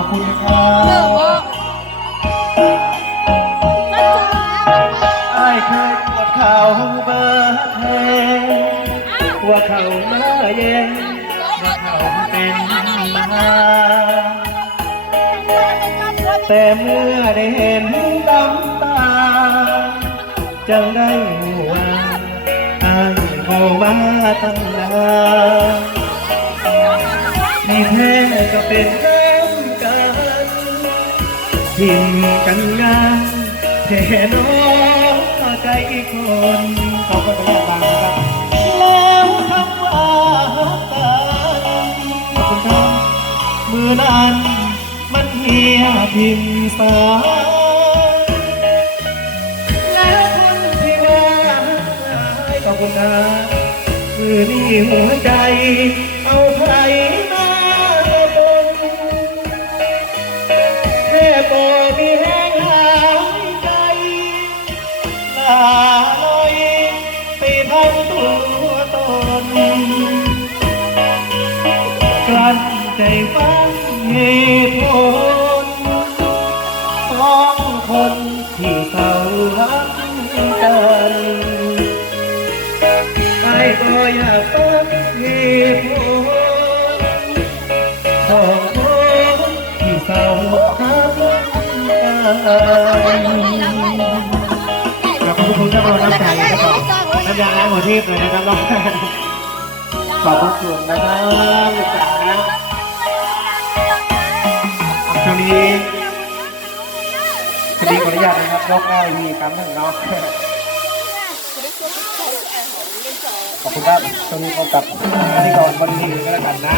อบคุณครับไอ้เคยปวดเข่าเบอร์เทว่าเขาเมื่อเย็นว่าเขาเป็นมาแต่เมื่อได้เห็นดำตาจังได้หัวอ้างโมมาตั้งนานที่แท้ก็เป็นเรื่องกันทิ้งกันงานแท่น้องใจอีกคนขอบคุณแม่บางครับแล้วคำว่ากันขอบคุณครับมือนั้นมันเหียทิ้งสาแล้วคนที่ว่าขอบคุณครับมือนี้หัวใจเอาใครมาบนแค่บ่มีแห้งหายใจลาลอยไปทั้งตัวตนกลั้นใจฟังเหตุผลของคนที่เศร้ารักกันไอ้ก็อยากฟังเหตุผลของคนที่เศร้ารักกันขอบคุณเจ้าเราน้ำใจนะครับน้ำยาล้างหัวทิพย์เลยนะครับน้องขอบคุณนะครับลูกจ๋าช่วงนี้คดีขออนุญาตนะครับยกอ้อยมีคำหนึ่งเนาะขอบคุณครับช่วงนี้พบกับพิธีกรบนทีก็แล้วกันนะ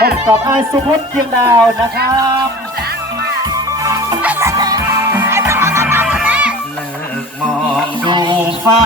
พบกับอาสุพจน์เพียงดาวนะครับเลิกมองดูฟ้า